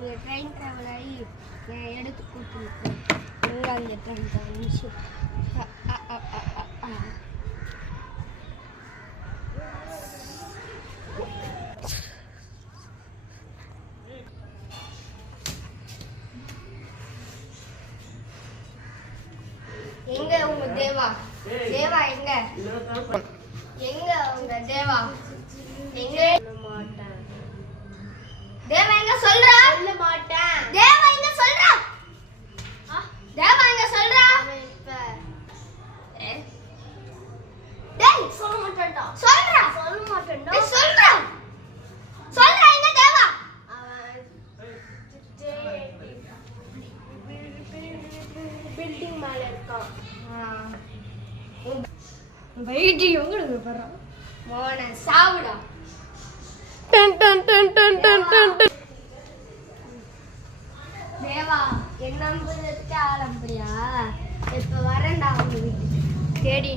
Train travel ஆகி எடுத்து கொடுத்துருக்கேன். எங்கே அந்த ட்ரெயின் நிமிஷம் எங்க உங்க தேவா? தேவா எங்க? எங்க உங்க தேவா? எங்க? மாட்டேன். தேவா எங்க சொல்றா? சொல்ல மாட்டேன். தேவா எங்க சொல்றா? தேவா எங்க சொல்றா? டேய் சொல்ல மாட்டேன்டா. சொல்றா. சொல்ல மாட்டேன்டா. டேய் சொல்றா. சொல்றா எங்க தேவா? பில்டிங் மேல இருக்கான். வெயிட்டி எங்க இருக்கு பாரு. மோன சாவுடா. டன் டன் டன் டன் டன் டன். தேவா என்ன நம்புறதுக்கு ஆரம்பியா? இப்ப வரேன்டா உங்க வீட்டுக்கு தேடி.